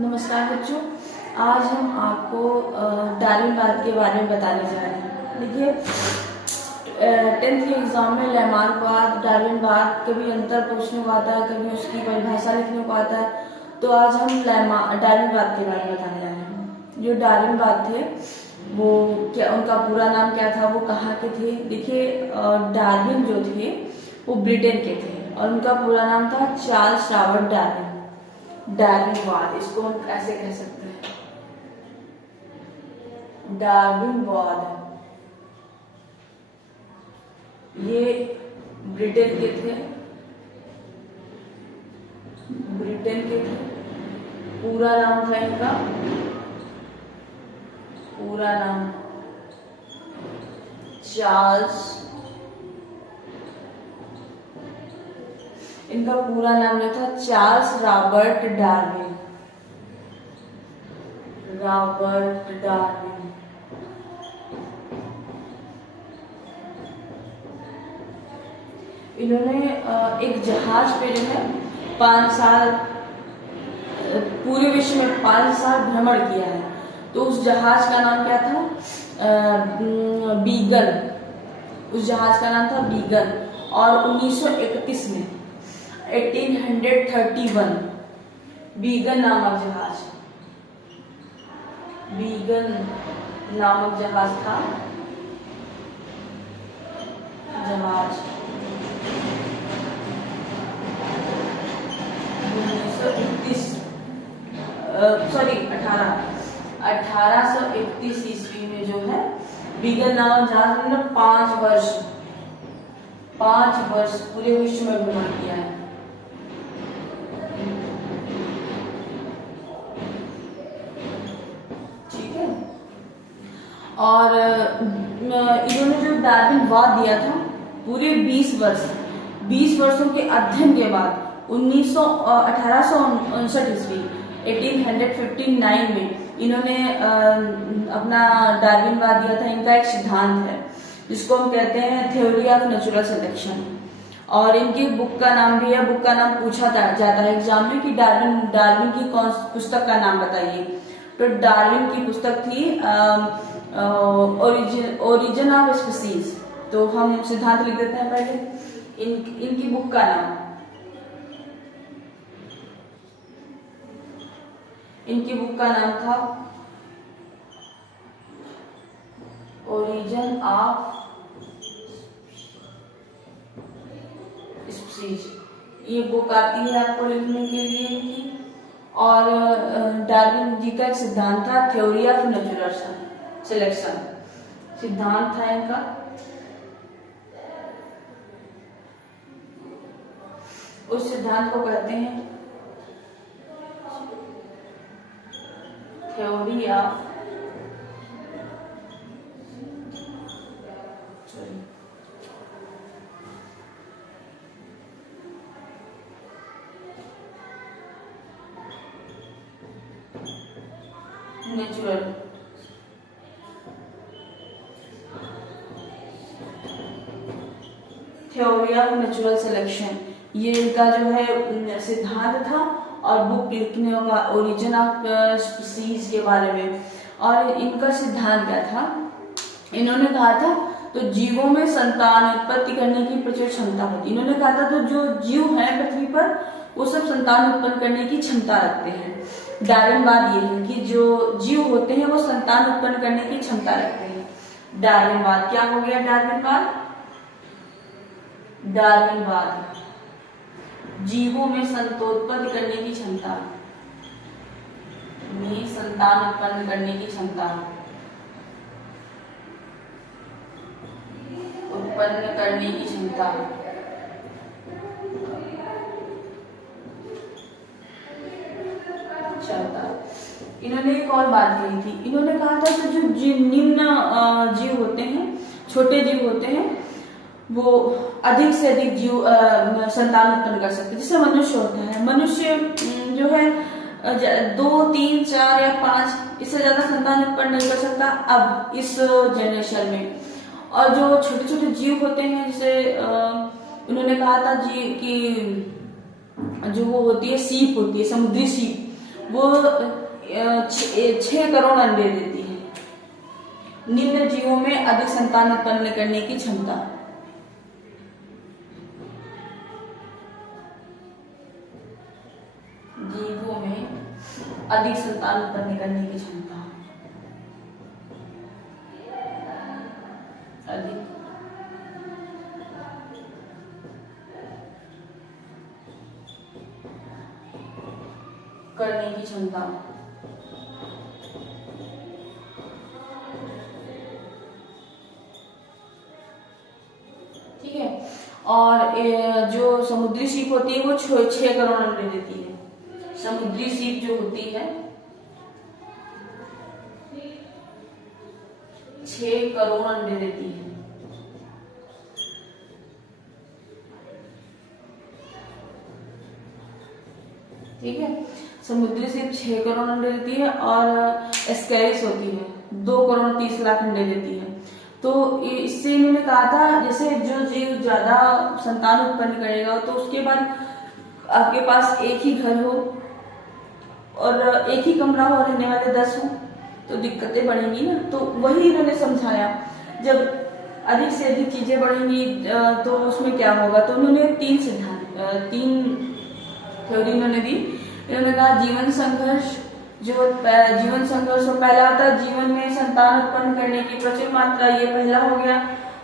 नमस्कार बच्चों, आज हम आपको डार्विनवाद के बारे में बताने जा रहे हैं। देखिए, 10th के एग्जाम में लैमार्कवाद, डार्विनवाद कभी अंतर पूछने को आता है, कभी उसकी परिभाषा लिखने को आता है। तो आज हम डार्विनवाद के बारे में बताने जा रहे हैं। जो डार्विनवाद थे वो क्या, उनका पूरा नाम क्या था, वो कहाँ के थे। देखिए, डार्विन जो थे वो ब्रिटेन के थे और उनका पूरा नाम था चार्ल्स रॉबर्ट डार्विन। डार्विनवाद, इसको हम ऐसे कह सकते हैं, डार्विनवाद। ये ब्रिटेन के थे, पूरा नाम था इनका, पूरा नाम चार्ल्स, इनका पूरा नाम जो था चार्ल्स रॉबर्ट डार्विन। इन्होंने एक जहाज पे जो है 5 साल, पूरे विश्व में 5 साल भ्रमण किया है। तो उस जहाज का नाम क्या था? बीगल। उस जहाज का नाम था बीगल। और 1931 में 1831 बीगल नामक जहाज था। जहाज 1831 ईस्वी में जो है बीगल नामक जहाज ने 5 वर्ष पूरे विश्व में भ्रमण किया है। ठीक है। और इन्होंने जो डार्विनवाद दिया था, पूरे 20 वर्षों के अध्ययन के बाद 1859 ईस्वी 1859 में इन्होंने अपना डार्विनवाद दिया था। इनका एक सिद्धांत है जिसको हम कहते हैं थ्योरी ऑफ नेचुरल सिलेक्शन। और इनकी बुक का नाम भी है, बुक का नाम पूछा जाता है एग्जाम में कि डार्विन की कौन पुस्तक का नाम बताइए। तो डार्विन की पुस्तक थी ओरिजिन ऑफ स्पीसीज। तो हम सिद्धांत लिख देते हैं पहले। इनकी बुक का नाम, इनकी बुक का नाम था ओरिजिन ऑफ स्पीसीज। ये बुक आती है आपको लिखने के लिए इनकी। और डार्विन जी का एक सिद्धांत था थ्योरी ऑफ नेचुरल सिलेक्शन, सिद्धांत था इनका। उस सिद्धांत को कहते हैं theory of natural theory of natural selection, ये इनका जो है सिद्धांत था। और बुक लिखने का ओरिजिन ऑफ स्पीसीज के बारे में। और इनका सिद्धांत क्या था? इन्होंने कहा था तो जीवों में संतान उत्पत्ति करने की प्रचुर क्षमता होती। इन्होंने कहा था तो जो जीव हैं पृथ्वी पर वो सब संतान उत्पन्न करने की क्षमता रखते हैं। डार्विनवाद ये है कि जो जीव होते हैं वो संतान उत्पन्न करने की क्षमता रखते हैं। डार्विनवाद क्या हो गया? डार्विनवाद जीवों में संतानोत्पत्ति करने की क्षमता, संतान उत्पन्न करने की क्षमता, उत्पन्न करने की क्षमता। इन्होंने एक और बात कही थी। इन्होंने कहा था कि जो निम्न जीव होते हैं, छोटे जीव होते हैं, वो अधिक से अधिक जीव संतान उत्पन्न कर सकते हैं। जैसे मनुष्य होता है, मनुष्य जो है 2, 3, 4 या 5, इससे ज्यादा संतान उत्पन्न नहीं कर सकता अब इस जनरेशन में। और जो छोटे छोटे जीव होते हैं, जैसे उन्होंने कहा था जी कि जो वो होती है सीप होती है, समुद्री सीप, वो 6 करोड़ अंडे देती है। निम्न जीवों में अधिक संतान उत्पन्न करने की क्षमता। जीवों में अधिक संतान उत्पन्न करने की क्षमता। अधिक करने की क्षमता। ठीक है। और जो समुद्री सीप होती है वो 6 करोड़ अंडे देती है। समुद्री सीप जो होती है 6 करोड़ अंडे देती है। ठीक है, समुद्री सीप 6 करोड़ अंडे देती है और एस्केरिस होती है 2 करोड़ 30 लाख अंडे देती है। तो इससे इन्होंने कहा था जैसे जो जीव ज्यादा संतान उत्पन्न करेगा तो उसके बाद आपके पास एक ही घर हो और एक ही कमरा हो, रहने वाले 10 हो, तो दिक्कतें बढ़ेंगी ना। तो वही इन्होंने समझाया, जब अधिक से अधिक चीजें बढ़ेंगी तो उसमें क्या होगा। तो उन्होंने 3 थ्योरी उन्होंने दी। इन्होंने कहा जीवन संघर्ष, जीवन संघर्ष और पहला होता है जीवन में संतान उत्पन्न करने की प्रचुर मात्रा, ये पहला हो गया।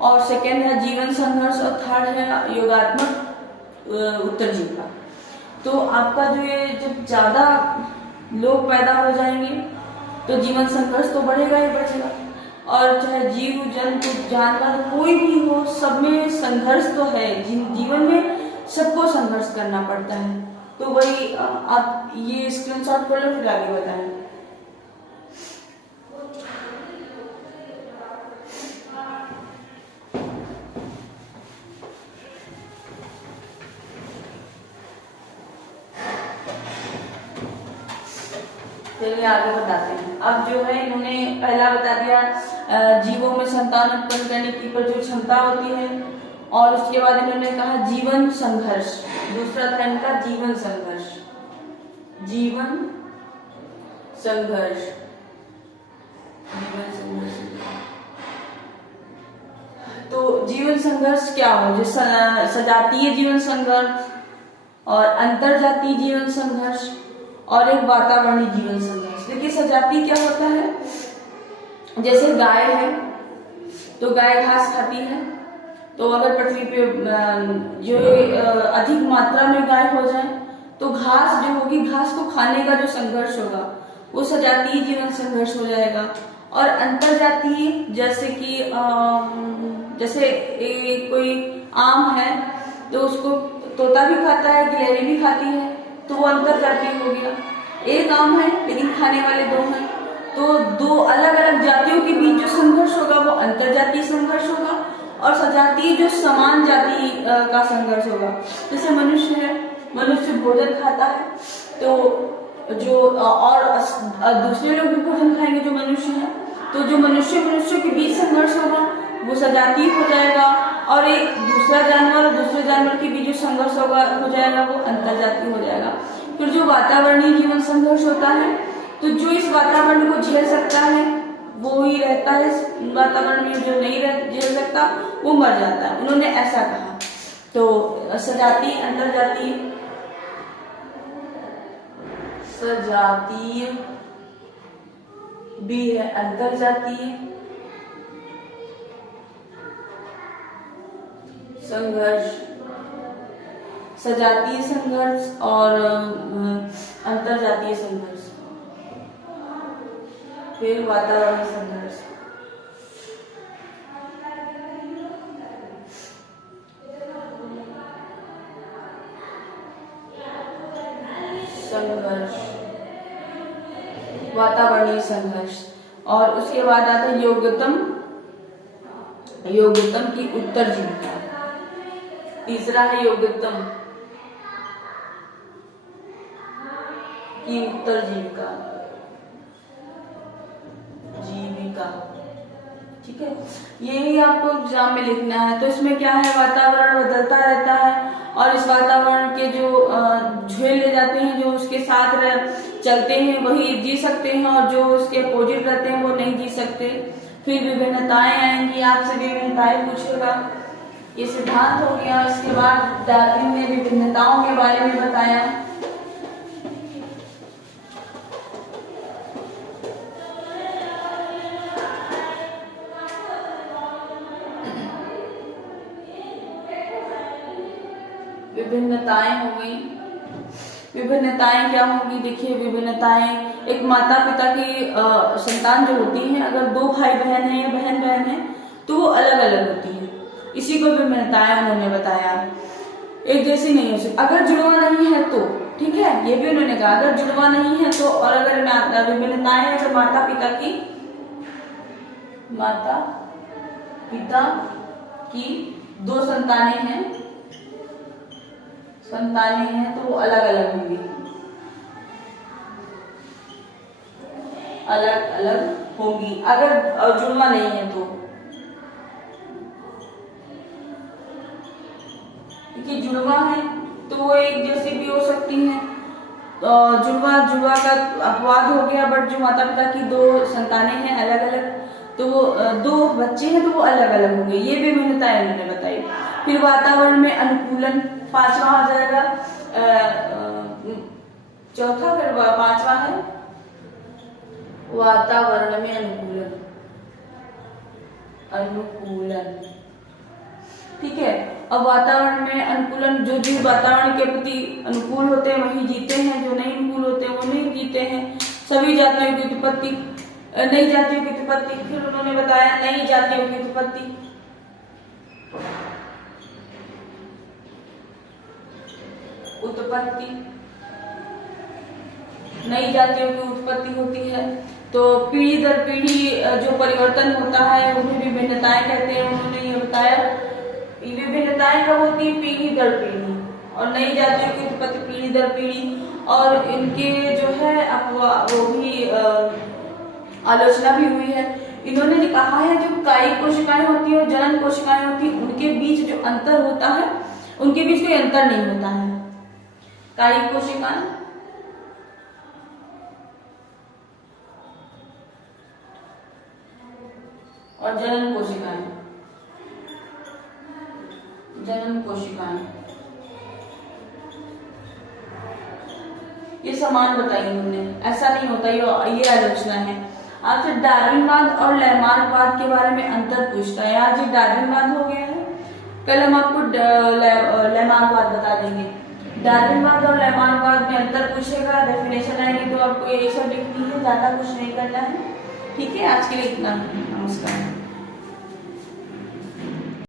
और सेकेंड है जीवन संघर्ष और थर्ड है योगात्मक उत्तरजीविता। तो आपका जो ये जब ज्यादा लोग पैदा हो जाएंगे तो जीवन संघर्ष तो बढ़ेगा ही बढ़ेगा। और चाहे जीव जंतु जानवर कोई भी हो, सब में संघर्ष तो है। जीवन में सबको संघर्ष करना पड़ता है। तो वही आप ये स्क्रीनशॉट कर लो, फिर आगे बताएं। चलिए आगे बताते हैं। अब जो है इन्होंने पहला बता दिया जीवों में संतान उत्पन्न करने की जो क्षमता होती है, और उसके बाद इन्होंने कहा जीवन संघर्ष। दूसरा था इनका जीवन संघर्ष। जीवन संघर्ष, जीवन संघर्ष। तो जीवन संघर्ष क्या हो, जो सजातीय जीवन संघर्ष और अंतरजातीय जीवन संघर्ष और एक वातावरणीय जीवन संघर्ष। देखिए सजातीय क्या होता है, जैसे गाय है तो गाय घास खाती है, तो अगर पृथ्वी पे जो अधिक मात्रा में गाय हो जाए तो घास जो होगी, घास को खाने का जो संघर्ष होगा वो सजातीय जीवन संघर्ष हो जाएगा। और अंतरजातीय जैसे कि जैसे कोई आम है तो उसको तोता भी खाता है, गिलहरी भी खाती है, तो वो अंतरजातीय हो गया। एक आम है लेकिन खाने वाले 2 हैं, तो 2 अलग अलग जातियों के बीच जो संघर्ष होगा वो अंतरजातीय संघर्ष होगा। और सजातीय जो समान जाति का संघर्ष होगा। जैसे मनुष्य है, मनुष्य भोजन खाता है तो जो और दूसरे लोग भी भोजन खाएंगे जो मनुष्य है, तो जो मनुष्य के बीच संघर्ष होगा वो सजातीय हो जाएगा। और एक दूसरा जानवर और दूसरे जानवर के बीच जो संघर्ष होगा हो जाएगा वो अंतरजातीय हो जाएगा। फिर जो वातावरणीय जीवन संघर्ष होता है, तो जो इस वातावरण को झेल सकता है वो ही रहता है, इस वातावरण में जो नहीं झेल सकता वो मर जाता है। उन्होंने ऐसा कहा। तो सजातीय, अंतरजातीय, सजातीय भी है, अंतरजातीय संघर्ष, सजातीय संघर्ष और अंतरजातीय संघर्ष, फिर वातावरण संघर्ष। संघर्ष, वातावरणीय संघर्ष। और उसके बाद आता है योग्यतम की उत्तरजीविता। तीसरा है योग्यतम की उत्तरजीविका, जीविका। ठीक है, यही आपको एग्जाम में लिखना है। तो इसमें क्या है, वातावरण बदलता रहता है और इस वातावरण के जो झेल ले जाते हैं, जो उसके साथ चलते हैं वही जी सकते हैं, और जो उसके अपोजिट रहते हैं वो नहीं जी सकते। फिर विभिन्नताएं आएंगी, आपसे विभिन्नताएं पूछेगा। ये सिद्धांत हो गया। इसके बाद डार्विन ने विभिन्नताओं के बारे में बताया। विभिन्नताएं हो गई। विभिन्नताएं क्या होंगी? देखिए, विभिन्नताएं एक माता पिता की संतान जो होती है, अगर दो भाई बहन है या बहन बहन है तो वो अलग अलग होती है। इसी को विभिन्नताएं उन्होंने बताया। एक जैसी नहीं हो सकती। अगर जुड़वा नहीं है तो ठीक है, ये भी उन्होंने कहा अगर जुड़वा नहीं है तो। और अगर विभिन्नताएं अगर माता पिता की दो संतानें हैं तो वो अलग अलग होंगी, अलग अलग होंगी अगर जुड़वा नहीं है तो। क्योंकि जुड़वा है तो वो एक जैसी भी हो सकती हैं। जुड़वा का अपवाद हो गया, बट जो माता पिता की दो संतानें हैं अलग अलग, तो वो दो बच्चे हैं तो वो अलग अलग होंगे। ये भी विभिन्नताएं उन्होंने बताई। फिर वातावरण में अनुकूलन, पांचवा आ जाएगा। चौथा फिर पांचवा है वातावरण में अनुकूलन। ठीक है। अब वातावरण में अनुकूलन, जो जीव वातावरण के प्रति अनुकूल होते हैं वही जीते हैं, जो नहीं अनुकूल होते हैं वो नहीं जीते हैं। सभी जातियों की उत्पत्ति, नई जातियों की उत्पत्ति। फिर उन्होंने बताया नई जातियों की उत्पत्ति। नई जातियों की उत्पत्ति होती है तो पीढ़ी दर पीढ़ी जो परिवर्तन होता है उन्हें विभिन्नताएं कहते हैं। उन्होंने ये बताया विभिन्नताएं कब होती है? पीढ़ी दर पीढ़ी। और नई जातियों की उत्पत्ति पीढ़ी दर पीढ़ी। और इनके जो है वो भी आलोचना भी हुई है। इन्होंने जो कहा है जो कायिक कोशिकाएं होती है और जनन कोशिकाएं होती है उनके बीच जो अंतर होता है, उनके बीच कोई अंतर नहीं होता है। कायिक कोशिकाएं और जनन कोशिकाएं ये समान बताई उन्होंने। ऐसा नहीं होता, ये आलोचना है। आपसे डार्विनवाद और लैमार्कवाद के बारे में अंतर पूछता है। आज ये डार्विनवाद हो गया है, कल हम आपको लैमार्कवाद बता देंगे। डार्विनवाद और लैमार्कवाद में अंतर पूछेगा, डेफिनेशन आएगी तो आपको ये सब लिखनी है, ज्यादा कुछ नहीं करना है। ठीक है, आज के लिए इतना। नमस्कार।